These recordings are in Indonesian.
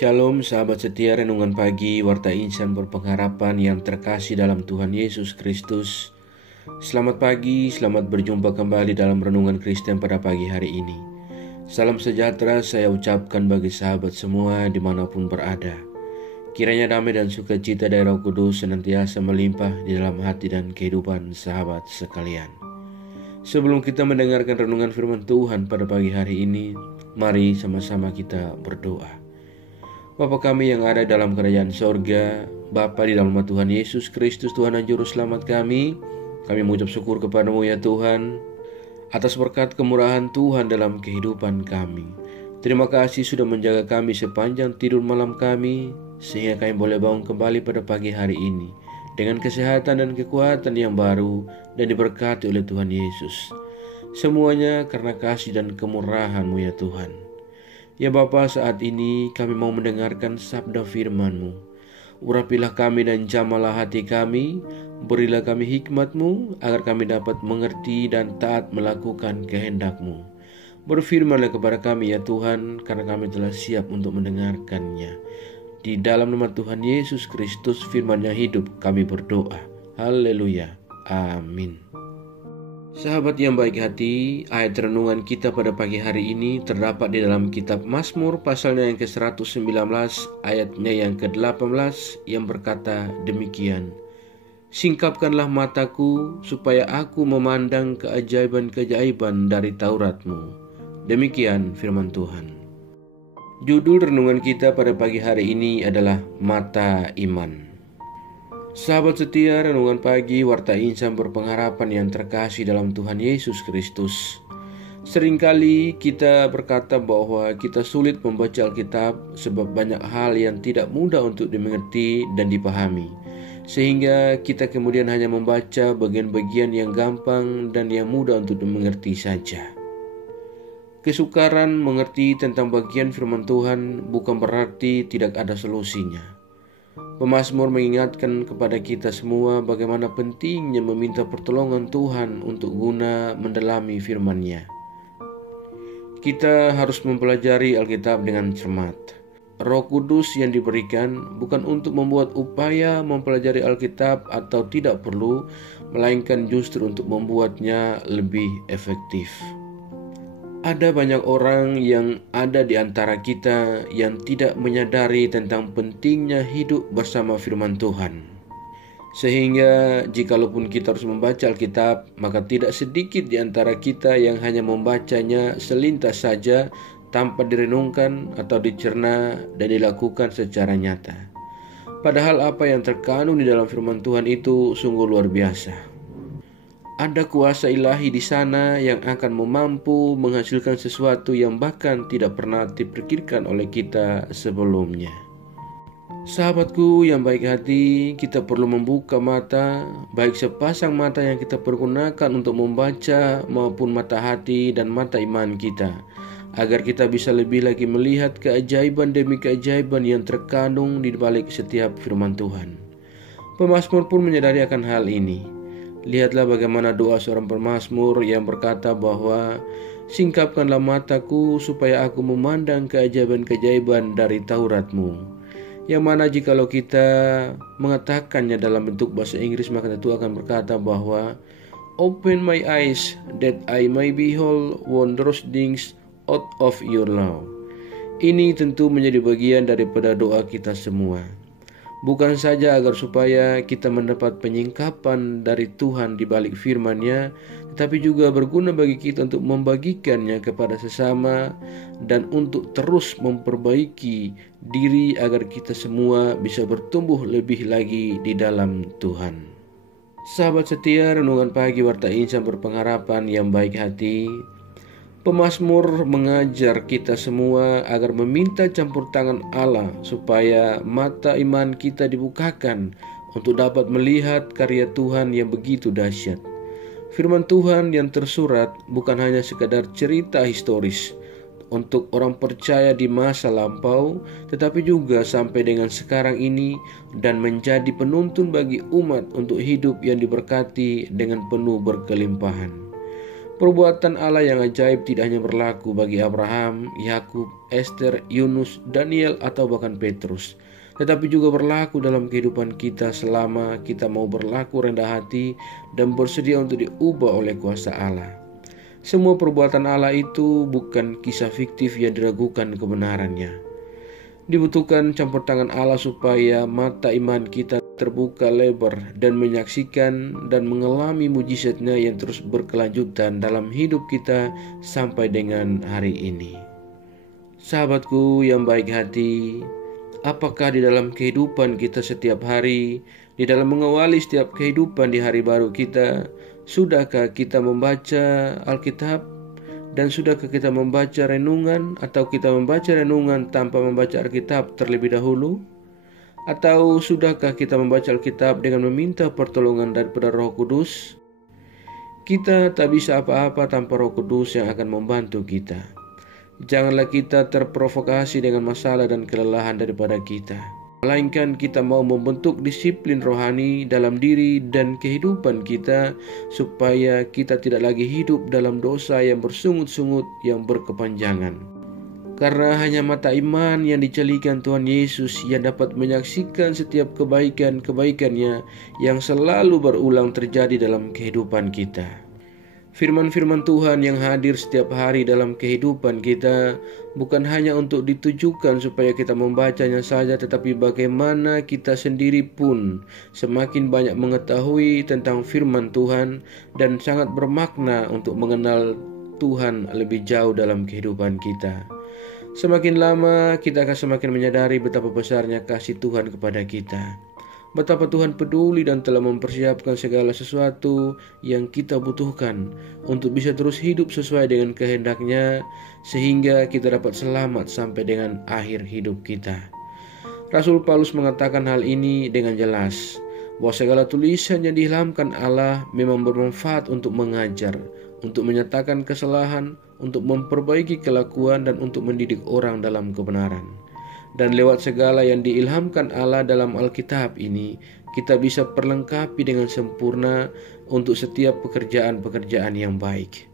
Shalom sahabat setia renungan pagi Warta Insan Berpengharapan yang terkasih dalam Tuhan Yesus Kristus. Selamat pagi, selamat berjumpa kembali dalam Renungan Kristen pada pagi hari ini. Salam sejahtera saya ucapkan bagi sahabat semua dimanapun berada. Kiranya damai dan sukacita dari Roh Kudus senantiasa melimpah di dalam hati dan kehidupan sahabat sekalian. Sebelum kita mendengarkan renungan firman Tuhan pada pagi hari ini, mari sama-sama kita berdoa. Bapa kami yang ada dalam kerajaan sorga, Bapa di dalam nama Tuhan Yesus Kristus, Tuhan dan Juru Selamat kami mengucap syukur kepadamu ya Tuhan, atas berkat kemurahan Tuhan dalam kehidupan kami. Terima kasih sudah menjaga kami sepanjang tidur malam kami, sehingga kami boleh bangun kembali pada pagi hari ini dengan kesehatan dan kekuatan yang baru dan diberkati oleh Tuhan Yesus. Semuanya karena kasih dan kemurahan-Mu ya Tuhan. Ya Bapa, saat ini kami mau mendengarkan sabda firman-Mu. Urapilah kami dan jamalah hati kami, berilah kami hikmat-Mu agar kami dapat mengerti dan taat melakukan kehendak-Mu. Berfirmanlah kepada kami ya Tuhan, karena kami telah siap untuk mendengarkannya. Di dalam nama Tuhan Yesus Kristus, firman yang hidup, kami berdoa. Haleluya. Amin. Sahabat yang baik hati, ayat renungan kita pada pagi hari ini terdapat di dalam kitab Mazmur pasalnya yang ke-119 ayatnya yang ke-18 yang berkata demikian. Singkapkanlah mataku supaya aku memandang keajaiban-keajaiban dari Taurat-Mu. Demikian firman Tuhan. Judul renungan kita pada pagi hari ini adalah Mata Iman. Sahabat setia renungan pagi Warta Insan Berpengharapan yang terkasih dalam Tuhan Yesus Kristus. Seringkali kita berkata bahwa kita sulit membaca Alkitab sebab banyak hal yang tidak mudah untuk dimengerti dan dipahami. Sehingga kita kemudian hanya membaca bagian-bagian yang gampang dan yang mudah untuk dimengerti saja. Kesukaran mengerti tentang bagian firman Tuhan bukan berarti tidak ada solusinya. Pemazmur mengingatkan kepada kita semua bagaimana pentingnya meminta pertolongan Tuhan untuk guna mendalami firman-Nya. Kita harus mempelajari Alkitab dengan cermat. Roh Kudus yang diberikan bukan untuk membuat upaya mempelajari Alkitab atau tidak perlu, melainkan justru untuk membuatnya lebih efektif. Ada banyak orang yang ada di antara kita yang tidak menyadari tentang pentingnya hidup bersama firman Tuhan. Sehingga jikalaupun kita harus membaca Alkitab, maka tidak sedikit di antara kita yang hanya membacanya selintas saja tanpa direnungkan atau dicerna dan dilakukan secara nyata. Padahal apa yang terkandung di dalam firman Tuhan itu sungguh luar biasa. Ada kuasa ilahi di sana yang akan mampu menghasilkan sesuatu yang bahkan tidak pernah dipikirkan oleh kita sebelumnya. Sahabatku yang baik hati, kita perlu membuka mata, baik sepasang mata yang kita pergunakan untuk membaca maupun mata hati dan mata iman kita, agar kita bisa lebih lagi melihat keajaiban demi keajaiban yang terkandung di balik setiap firman Tuhan. Pemazmur pun menyadari akan hal ini. Lihatlah bagaimana doa seorang pemazmur yang berkata bahwa singkapkanlah mataku supaya aku memandang keajaiban-keajaiban dari Taurat-Mu. Yang mana jikalau kita mengatakannya dalam bentuk bahasa Inggris, maka tentu akan berkata bahwa open my eyes that I may behold wondrous things out of your law. Ini tentu menjadi bagian daripada doa kita semua. Bukan saja agar supaya kita mendapat penyingkapan dari Tuhan di balik firman-Nya, tetapi juga berguna bagi kita untuk membagikannya kepada sesama dan untuk terus memperbaiki diri agar kita semua bisa bertumbuh lebih lagi di dalam Tuhan. Sahabat setia renungan pagi Warta Insan Berpengharapan yang baik hati, Pemazmur mengajar kita semua agar meminta campur tangan Allah supaya mata iman kita dibukakan untuk dapat melihat karya Tuhan yang begitu dahsyat. Firman Tuhan yang tersurat bukan hanya sekadar cerita historis untuk orang percaya di masa lampau, tetapi juga sampai dengan sekarang ini dan menjadi penuntun bagi umat untuk hidup yang diberkati dengan penuh berkelimpahan. Perbuatan Allah yang ajaib tidak hanya berlaku bagi Abraham, Yakub, Esther, Yunus, Daniel, atau bahkan Petrus, tetapi juga berlaku dalam kehidupan kita selama kita mau berlaku rendah hati dan bersedia untuk diubah oleh kuasa Allah. Semua perbuatan Allah itu bukan kisah fiktif yang diragukan kebenarannya. Dibutuhkan campur tangan Allah supaya mata iman kita terbuka lebar dan menyaksikan dan mengalami mujizatnya yang terus berkelanjutan dalam hidup kita sampai dengan hari ini. Sahabatku yang baik hati, apakah di dalam kehidupan kita setiap hari, di dalam mengawali setiap kehidupan di hari baru kita, sudahkah kita membaca Alkitab? Dan sudahkah kita membaca renungan, atau kita membaca renungan tanpa membaca Alkitab terlebih dahulu? Atau sudahkah kita membaca Alkitab dengan meminta pertolongan daripada Roh Kudus? Kita tak bisa apa-apa tanpa Roh Kudus yang akan membantu kita. Janganlah kita terprovokasi dengan masalah dan kelelahan daripada kita, melainkan kita mau membentuk disiplin rohani dalam diri dan kehidupan kita, supaya kita tidak lagi hidup dalam dosa yang bersungut-sungut yang berkepanjangan. Karena hanya mata iman yang dicelikan Tuhan Yesus yang dapat menyaksikan setiap kebaikan-kebaikannya yang selalu berulang terjadi dalam kehidupan kita. Firman-firman Tuhan yang hadir setiap hari dalam kehidupan kita bukan hanya untuk ditujukan supaya kita membacanya saja, tetapi bagaimana kita sendiri pun semakin banyak mengetahui tentang firman Tuhan dan sangat bermakna untuk mengenal Tuhan lebih jauh dalam kehidupan kita. Semakin lama kita akan semakin menyadari betapa besarnya kasih Tuhan kepada kita, betapa Tuhan peduli dan telah mempersiapkan segala sesuatu yang kita butuhkan untuk bisa terus hidup sesuai dengan kehendak-Nya, sehingga kita dapat selamat sampai dengan akhir hidup kita. Rasul Paulus mengatakan hal ini dengan jelas, bahwa segala tulisan yang diilhamkan Allah memang bermanfaat untuk mengajar, untuk menyatakan kesalahan, untuk memperbaiki kelakuan, dan untuk mendidik orang dalam kebenaran. Dan lewat segala yang diilhamkan Allah dalam Alkitab ini, kita bisa perlengkapi dengan sempurna untuk setiap pekerjaan-pekerjaan yang baik.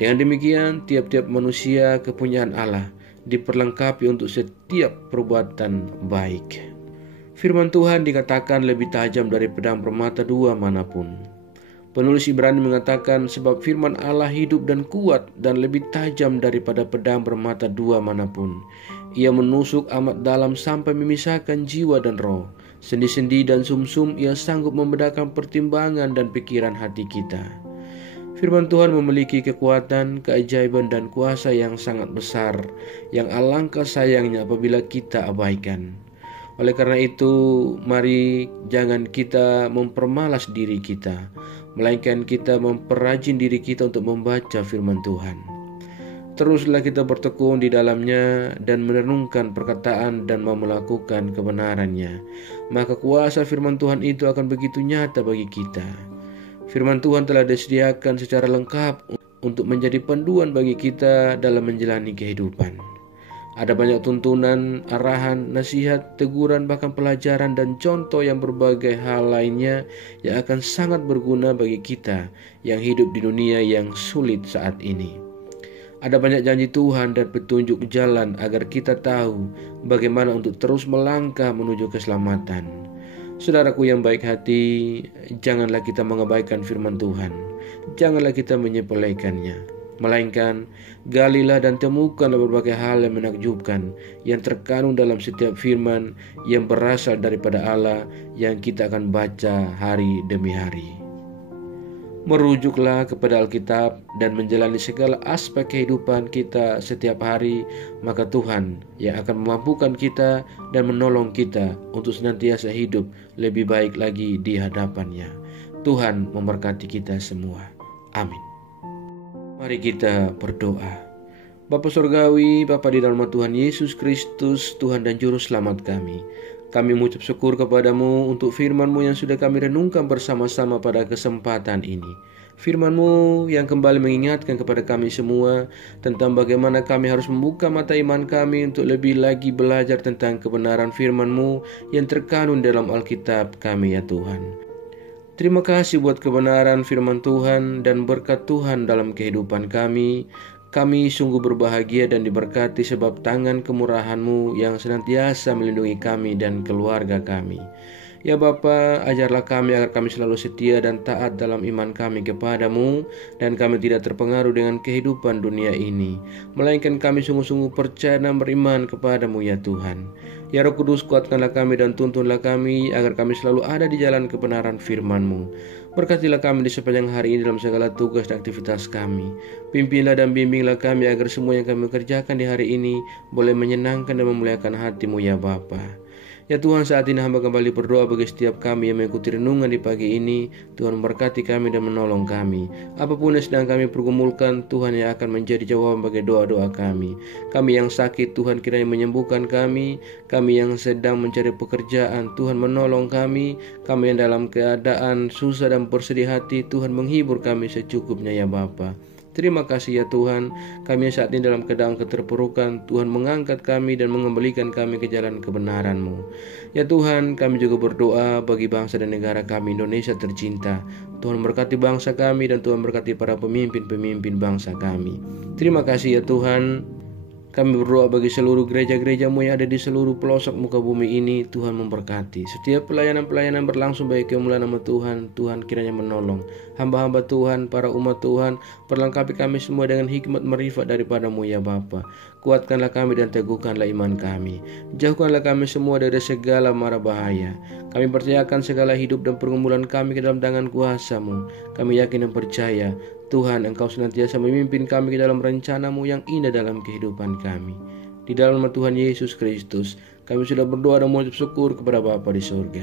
Dengan demikian, tiap-tiap manusia kepunyaan Allah diperlengkapi untuk setiap perbuatan baik. Firman Tuhan dikatakan lebih tajam dari pedang bermata dua manapun. Penulis Ibrani mengatakan, sebab firman Allah hidup dan kuat dan lebih tajam daripada pedang bermata dua manapun. Ia menusuk amat dalam sampai memisahkan jiwa dan roh, sendi-sendi dan sumsum. Ia sanggup membedakan pertimbangan dan pikiran hati kita. Firman Tuhan memiliki kekuatan, keajaiban, dan kuasa yang sangat besar, yang alangkah sayangnya apabila kita abaikan. Oleh karena itu, mari jangan kita mempermalas diri kita, melainkan kita memperrajin diri kita untuk membaca firman Tuhan. Teruslah kita bertekun di dalamnya dan merenungkan perkataan dan mau melakukan kebenarannya. Maka kuasa firman Tuhan itu akan begitu nyata bagi kita. Firman Tuhan telah disediakan secara lengkap untuk menjadi panduan bagi kita dalam menjalani kehidupan. Ada banyak tuntunan, arahan, nasihat, teguran, bahkan pelajaran dan contoh yang berbagai hal lainnya yang akan sangat berguna bagi kita yang hidup di dunia yang sulit saat ini. Ada banyak janji Tuhan dan petunjuk jalan agar kita tahu bagaimana untuk terus melangkah menuju keselamatan. Saudaraku yang baik hati, janganlah kita mengabaikan firman Tuhan. Janganlah kita menyepelekannya. Melainkan, galilah dan temukanlah berbagai hal yang menakjubkan yang terkandung dalam setiap firman yang berasal daripada Allah yang kita akan baca hari demi hari. Merujuklah kepada Alkitab dan menjalani segala aspek kehidupan kita setiap hari, maka Tuhan yang akan memampukan kita dan menolong kita untuk senantiasa hidup lebih baik lagi di hadapan-Nya. Tuhan memberkati kita semua. Amin. Mari kita berdoa. Bapa Surgawi, Bapa di dalam Tuhan Yesus Kristus, Tuhan dan Juru Selamat kami. Kami mengucap syukur kepadamu untuk firman-Mu yang sudah kami renungkan bersama-sama pada kesempatan ini. Firman-Mu yang kembali mengingatkan kepada kami semua tentang bagaimana kami harus membuka mata iman kami untuk lebih lagi belajar tentang kebenaran firman-Mu yang terkandung dalam Alkitab kami ya Tuhan. Terima kasih buat kebenaran firman Tuhan dan berkat Tuhan dalam kehidupan kami. Kami sungguh berbahagia dan diberkati sebab tangan kemurahan-Mu yang senantiasa melindungi kami dan keluarga kami. Ya Bapa, ajarlah kami agar kami selalu setia dan taat dalam iman kami kepadamu, dan kami tidak terpengaruh dengan kehidupan dunia ini, melainkan kami sungguh-sungguh percaya dan beriman kepadamu ya Tuhan. Ya Roh Kudus, kuatkanlah kami dan tuntunlah kami agar kami selalu ada di jalan kebenaran firman-Mu. Berkatilah kami di sepanjang hari ini dalam segala tugas dan aktivitas kami. Pimpinlah dan bimbinglah kami agar semua yang kami kerjakan di hari ini boleh menyenangkan dan memuliakan hati-Mu ya Bapa. Ya Tuhan, saat ini hamba kembali berdoa bagi setiap kami yang mengikuti renungan di pagi ini. Tuhan memberkati kami dan menolong kami. Apapun yang sedang kami pergumulkan, Tuhan yang akan menjadi jawaban bagi doa-doa kami. Kami yang sakit, Tuhan kiranya menyembuhkan kami. Kami yang sedang mencari pekerjaan, Tuhan menolong kami. Kami yang dalam keadaan susah dan bersedih hati, Tuhan menghibur kami secukupnya ya Bapa. Terima kasih ya Tuhan, kami saat ini dalam keadaan keterpurukan, Tuhan mengangkat kami dan mengembalikan kami ke jalan kebenaran-Mu. Ya Tuhan, kami juga berdoa bagi bangsa dan negara kami Indonesia tercinta. Tuhan berkati bangsa kami dan Tuhan berkati para pemimpin-pemimpin bangsa kami. Terima kasih ya Tuhan. Kami berdoa bagi seluruh gereja-gereja-Mu yang ada di seluruh pelosok muka bumi ini. Tuhan memberkati setiap pelayanan-pelayanan berlangsung bagi kemuliaan nama Tuhan. Tuhan kiranya menolong hamba-hamba Tuhan, para umat Tuhan. Perlengkapi kami semua dengan hikmat marifat daripada-Mu ya Bapa. Kuatkanlah kami dan teguhkanlah iman kami. Jauhkanlah kami semua dari segala mara bahaya. Kami percayakan segala hidup dan pergumulan kami ke dalam tangan kuasa-Mu. Kami yakin dan percaya Tuhan, Engkau senantiasa memimpin kami ke dalam rencana-Mu yang indah dalam kehidupan kami. Di dalam nama Tuhan Yesus Kristus, kami sudah berdoa dan mengucap syukur kepada Bapa di surga.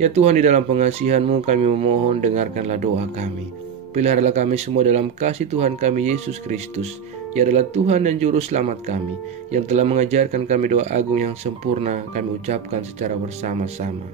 Ya Tuhan, di dalam pengasihan-Mu kami memohon, dengarkanlah doa kami. Peliharalah kami semua dalam kasih Tuhan kami Yesus Kristus. Ia adalah Tuhan dan Juru Selamat kami, yang telah mengajarkan kami doa agung yang sempurna kami ucapkan secara bersama-sama.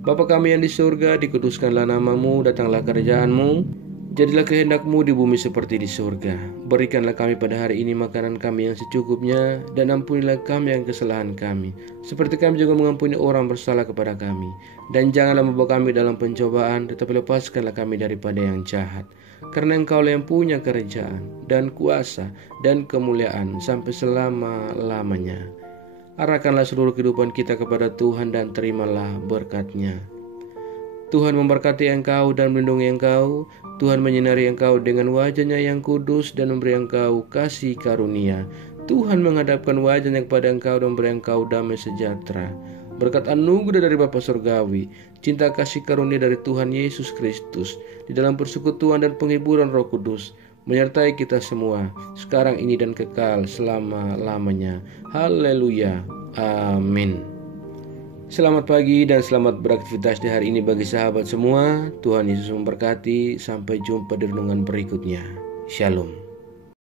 Bapa kami yang di surga, dikuduskanlah nama-Mu, datanglah kerajaan-Mu. Jadilah kehendak-Mu di bumi seperti di surga. Berikanlah kami pada hari ini makanan kami yang secukupnya, dan ampunilah kami yang kesalahan kami, seperti kami juga mengampuni orang bersalah kepada kami. Dan janganlah membawa kami dalam pencobaan, tetapi lepaskanlah kami daripada yang jahat. Karena Engkau-lah yang punya kerajaan, dan kuasa, dan kemuliaan sampai selama-lamanya. Arahkanlah seluruh kehidupan kita kepada Tuhan dan terimalah berkat-Nya. Tuhan memberkati engkau dan melindungi engkau. Tuhan menyinari engkau dengan wajah-Nya yang kudus dan memberi engkau kasih karunia. Tuhan menghadapkan wajah-Nya kepada engkau dan memberi engkau damai sejahtera. Berkat anugerah dari Bapa Surgawi, cinta kasih karunia dari Tuhan Yesus Kristus, di dalam persekutuan dan penghiburan Roh Kudus, menyertai kita semua, sekarang ini dan kekal selama-lamanya. Haleluya. Amin. Selamat pagi dan selamat beraktivitas di hari ini bagi sahabat semua. Tuhan Yesus memberkati. Sampai jumpa di renungan berikutnya. Shalom.